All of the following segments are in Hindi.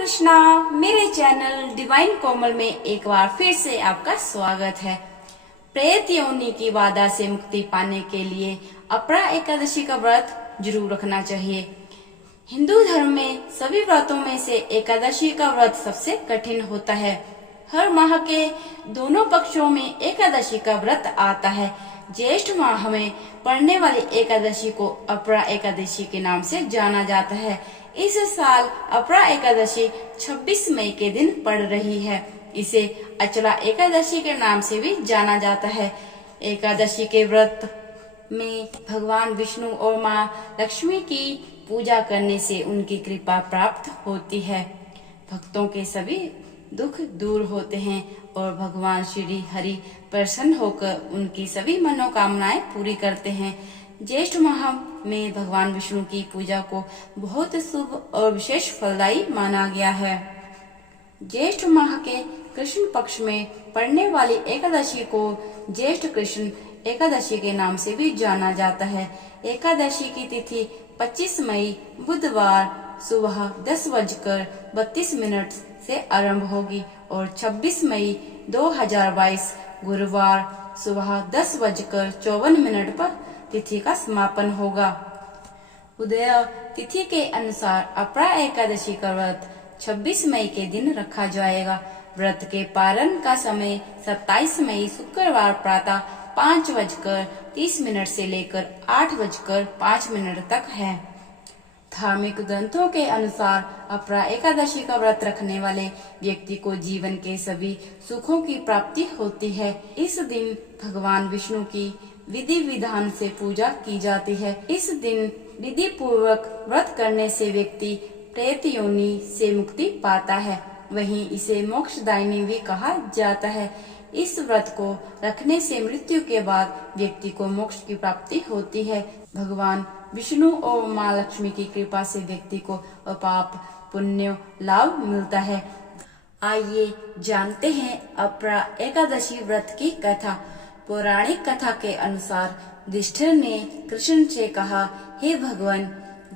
कृष्णा। मेरे चैनल डिवाइन कोमल में एक बार फिर से आपका स्वागत है। प्रेत योनि की बाधा से मुक्ति पाने के लिए अपरा एकादशी का व्रत जरूर रखना चाहिए। हिंदू धर्म में सभी व्रतों में से एकादशी का व्रत सबसे कठिन होता है। हर माह के दोनों पक्षों में एकादशी का व्रत आता है। ज्येष्ठ माह में पड़ने वाली एकादशी को अपरा एकादशी के नाम से जाना जाता है। इस साल अपरा एकादशी 26 मई के दिन पड़ रही है। इसे अचला एकादशी के नाम से भी जाना जाता है। एकादशी के व्रत में भगवान विष्णु और माँ लक्ष्मी की पूजा करने से उनकी कृपा प्राप्त होती है। भक्तों के सभी दुख दूर होते हैं और भगवान श्री हरि प्रसन्न होकर उनकी सभी मनोकामनाएं पूरी करते हैं। ज्येष्ठ माह में भगवान विष्णु की पूजा को बहुत शुभ और विशेष फलदायी माना गया है। ज्येष्ठ माह के कृष्ण पक्ष में पड़ने वाली एकादशी को ज्येष्ठ कृष्ण एकादशी के नाम से भी जाना जाता है। एकादशी की तिथि 25 मई बुधवार सुबह 10:32 से आरंभ होगी और 26 मई 2022 गुरुवार सुबह 10:54 पर तिथि का समापन होगा। उदय तिथि के अनुसार अपरा एकादशी का व्रत 26 मई के दिन रखा जाएगा। व्रत के पारण का समय 27 मई शुक्रवार प्रातः 5:30 से लेकर 8:05 तक है। धार्मिक ग्रंथों के अनुसार अपरा एकादशी का व्रत रखने वाले व्यक्ति को जीवन के सभी सुखों की प्राप्ति होती है। इस दिन भगवान विष्णु की विधि विधान से पूजा की जाती है। इस दिन विधि पूर्वक व्रत करने से व्यक्ति प्रेत योनि से मुक्ति पाता है। वहीं इसे मोक्षदायिनी भी कहा जाता है। इस व्रत को रखने से मृत्यु के बाद व्यक्ति को मोक्ष की प्राप्ति होती है। भगवान विष्णु और माँ लक्ष्मी की कृपा से व्यक्ति को अपाप पुण्य लाभ मिलता है। आइए जानते हैं अपरा एकादशी व्रत की कथा। पौराणिक कथा के अनुसार युधिष्ठिर ने कृष्ण से कहा, हे भगवान,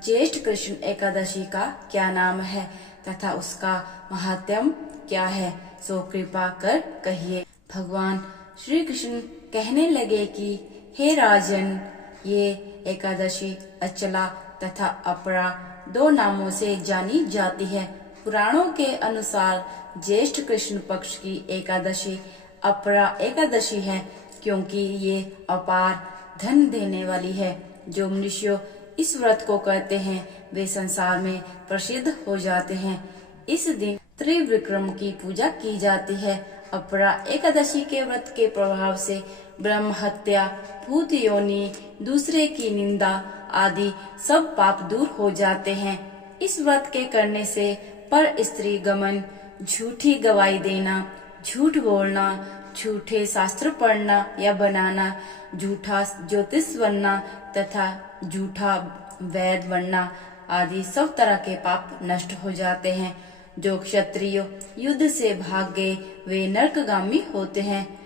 ज्येष्ठ कृष्ण एकादशी का क्या नाम है तथा उसका महात्म्य क्या है, सो कृपा कर कहिए। भगवान श्री कृष्ण कहने लगे कि हे राजन, ये एकादशी अचला तथा अपरा 2 नामों से जानी जाती है। पुराणों के अनुसार ज्येष्ठ कृष्ण पक्ष की एकादशी अपरा एकादशी है, क्योंकि ये अपार धन देने वाली है। जो मनुष्य इस व्रत को करते हैं वे संसार में प्रसिद्ध हो जाते हैं। इस दिन त्रिविक्रम की पूजा की जाती है। अपरा एकादशी के व्रत के प्रभाव से ब्रह्म हत्या, भूत योनि, दूसरे की निंदा आदि सब पाप दूर हो जाते हैं। इस व्रत के करने से पर स्त्री गमन, झूठी गवाही देना, झूठ बोलना, झूठे शास्त्र पढ़ना या बनाना, झूठा ज्योतिष बनना तथा झूठा वैद बनना आदि सब तरह के पाप नष्ट हो जाते हैं। जो क्षत्रिय युद्ध से भाग गए वे नरकगामी होते हैं,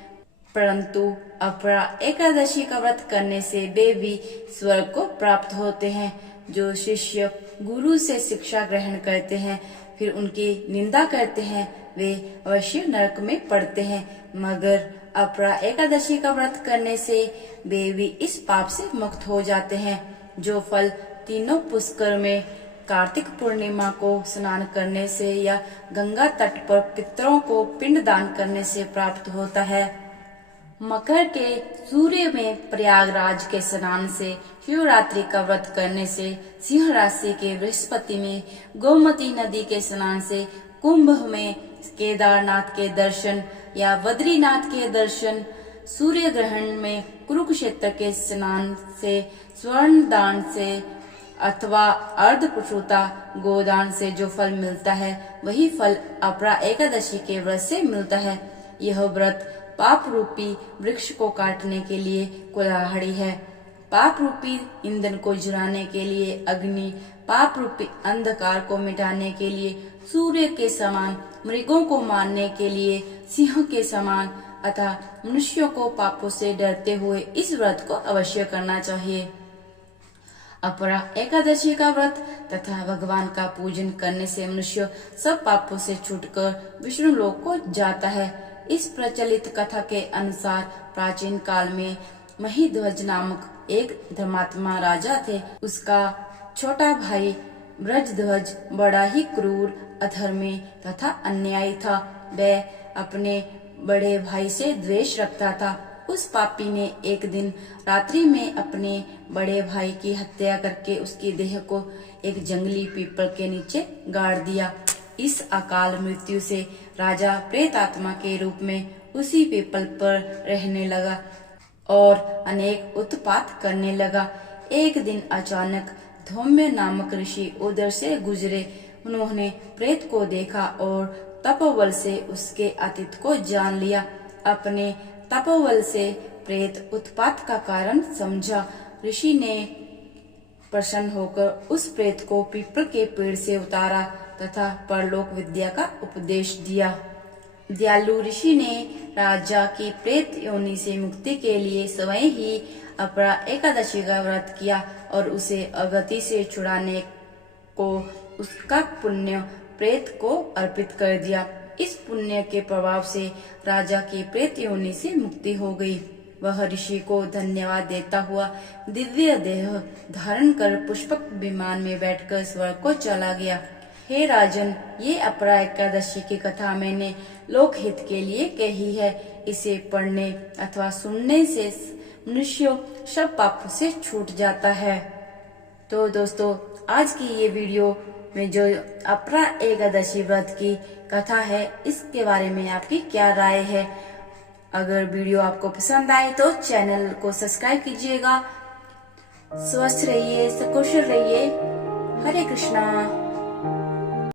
परंतु अपरा एकादशी का व्रत करने से वे भी स्वर्ग को प्राप्त होते हैं। जो शिष्य गुरु से शिक्षा ग्रहण करते हैं फिर उनकी निंदा करते हैं वे अवश्य नरक में पड़ते हैं, मगर अपरा एकादशी का व्रत करने से वे भी इस पाप से मुक्त हो जाते हैं। जो फल तीनों पुष्कर में कार्तिक पूर्णिमा को स्नान करने से या गंगा तट पर पितरों को पिंड दान करने से प्राप्त होता है। मकर के सूर्य में प्रयागराज के स्नान से, शिवरात्रि का व्रत करने से, सिंह राशि के बृहस्पति में गोमती नदी के स्नान से, कुंभ में केदारनाथ के दर्शन या बद्रीनाथ के दर्शन, सूर्य ग्रहण में कुरुक्षेत्र के स्नान से, स्वर्ण दान से अथवा अर्धपुरुषता गोदान से जो फल मिलता है वही फल अपरा एकादशी के व्रत से मिलता है। यह व्रत पाप रूपी वृक्ष को काटने के लिए कुल्हाड़ी है, पाप रूपी ईंधन को जलाने के लिए अग्नि, पाप रूपी अंधकार को मिटाने के लिए सूर्य के समान, मृगों को मारने के लिए सिंह के समान अतः मनुष्यों को पापों से डरते हुए इस व्रत को अवश्य करना चाहिए। अपरा एकादशी का व्रत तथा भगवान का पूजन करने से मनुष्य सब पापों से छूटकर विष्णु लोक को जाता है। इस प्रचलित कथा के अनुसार प्राचीन काल में महिध्वज नामक एक धर्मात्मा राजा थे। उसका छोटा भाई ब्रजध्वज बड़ा ही क्रूर, अधर्मी तथा अन्यायी था। वह अपने बड़े भाई से द्वेष रखता था। उस पापी ने एक दिन रात्रि में अपने बड़े भाई की हत्या करके उसकी देह को एक जंगली पीपल के नीचे गाड़ दिया। इस अकाल मृत्यु से राजा प्रेत आत्मा के रूप में उसी पीपल पर रहने लगा और अनेक उत्पात करने लगा। एक दिन अचानक धौम्य नामक ऋषि उधर से गुजरे। उन्होंने प्रेत को देखा और तपोबल से उसके अतीत को जान लिया। अपने तपोबल से प्रेत उत्पात का कारण समझा। ऋषि ने प्रसन्न होकर उस प्रेत को पीपल के पेड़ से उतारा तथा परलोक विद्या का उपदेश दिया। दयालु ऋषि ने राजा की प्रेत योनि से मुक्ति के लिए स्वयं ही अपरा एकादशी का व्रत किया और उसे अगति से छुड़ाने को उसका पुण्य प्रेत को अर्पित कर दिया। इस पुण्य के प्रभाव से राजा की प्रेत योनि से मुक्ति हो गई। वह ऋषि को धन्यवाद देता हुआ दिव्य देह धारण कर पुष्पक विमान में बैठकर स्वर्ग को चला गया। हे राजन, ये अपरा एकादशी की कथा मैंने लोकहित के लिए कही है। इसे पढ़ने अथवा सुनने से मनुष्य सब पापों से छूट जाता है। तो दोस्तों, आज की ये वीडियो में जो अपरा एकादशी व्रत की कथा है, इसके बारे में आपकी क्या राय है? अगर वीडियो आपको पसंद आए तो चैनल को सब्सक्राइब कीजिएगा। स्वस्थ रहिए, सकुशल रहिए। हरे कृष्णा।